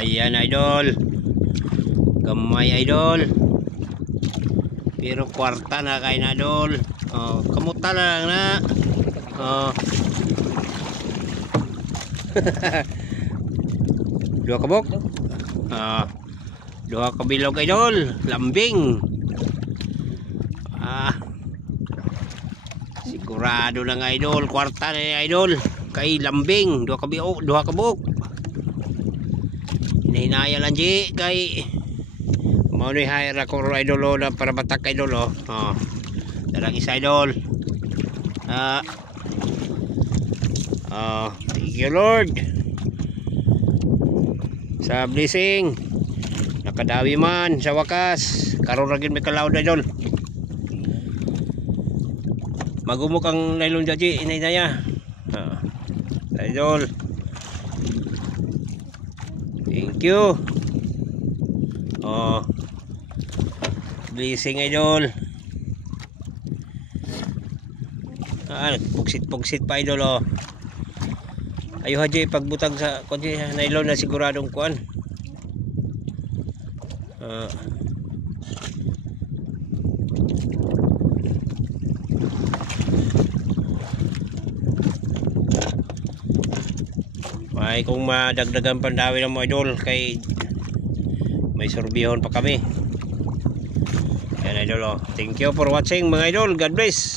Ayan idol, gamay idol, pero kwarta na kain idol. Kamuta lang na. Dua kabok, dua kabilog idol, lambing. Sigurado na nga idol, kwarta na idol kay lambing, dua kabok. Hinaya lang di kay mao ni hire ako idol na para batak idol dalang isa idol. Thank you Lord sa blessing, nakadawi man sa wakas, karon ra gyud may kalawd idol. Magumok ang nylon jaji inaya idol. Thank you. Blessing idol. Pugsit pa idol Ayo haji pagbutang sa kunti nylon na siguradong kuan. Ay kung madagdagan pandawi ng mga idol kay may sorbihon pa kami. Yan idol Thank you for watching mga idol. God bless.